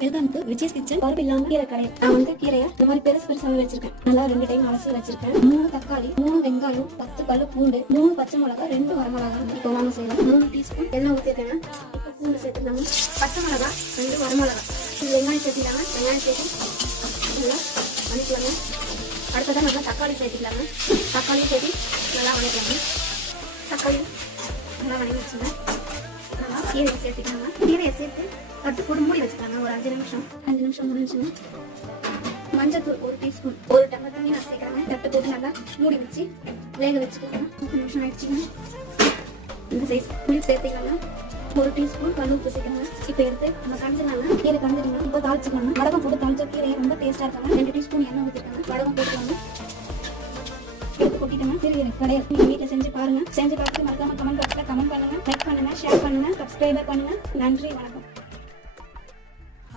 Welcome Vijay kitchen பருப்பு இல்லாம கீரை கடை நான் வந்து கீரையை இந்த மாதிரி பெருசு பெருசாவே வச்சிருக்கேன். நல்லா ரெண்டு டைம் அலசி வச்சிருக்கேன். மூணு தக்காளி மூணு வெங்காயம் பத்து பல்லு பூண்டு மூணு பச்சை மிளகா ரெண்டு வரமிளகா இப்போ வாங்க செய்யலாம் மூணு டீஸ்பூன் எண்ணெய் ஊற்றிருக்கேன் இப்போ பூண்டு சேர்த்துக்கலாம் பச்சை மிளகா ரெண்டு வரமிளகா இது வெங்காயம் சேர்த்திக்கலாம் வெங்காயம் சேர்த்து நல்லா வதக்கிக்கலாங்க அடுத்ததான் நல்லா தக்காளி சேர்த்துக்கலாங்க. தக்காளியும் சேர்த்து நல்லா வதக்கலாங்க தக்காளி நல்லா வதக்கி வச்சுருந்தேன் கீரையை சேர்த்துக்கலாங்க கீரையை சேர்த்து அடுத்து போட்டு மூடி வச்சுக்கலாங்க. ஒரு அஞ்சு நிமிஷம். அஞ்சு நிமிஷம் முடிஞ்சுங்க மஞ்சத்தூள் ஒரு டீஸ்பூன் ஒரு டம்ளர் தண்ணி நான் சேர்க்குறாங்க தட்டு போட்டு நல்லா மூடி வச்சு வேக வச்சுக்கோங்க. முப்பது நிமிஷம் ஆயிடுச்சுங்க. இந்த சைஸ் புளி சேர்த்துக்கலாங்க ஒரு டீஸ்பூன் கல் உப்பு சேர்க்கணும் இப்போ எடுத்து நம்ம கஞ்சிடலாங்க கீரை கஞ்சிடலாம் இப்போ தாளிச்சுக்கலாங்க வடகம் போட்டு தாளிச்ச கீரை ரொம்ப டேஸ்ட்டாக இருக்காங்க. ரெண்டு டீஸ்பூன் எண்ணெய் ஊற்றிருக்காங்க வடகம் போட்டுக்கலாங்க எடுத்து கொட்டிட்டோம்னா சிறுகீரை கிடையாது நீங்க வீட்டில் செஞ்சு பாருங்க. செஞ்சு பார்த்துட்டு மறக்காம கமெண்ட் பாக்ஸில் கமெண்ட் பண்ணுங்கள் லைக் பண்ணுங்கள் ஷேர் பண்ணுங்கள் சப்ஸ்கிரைபர் பண்ணுங்கள் நன்றி வணக்கம்.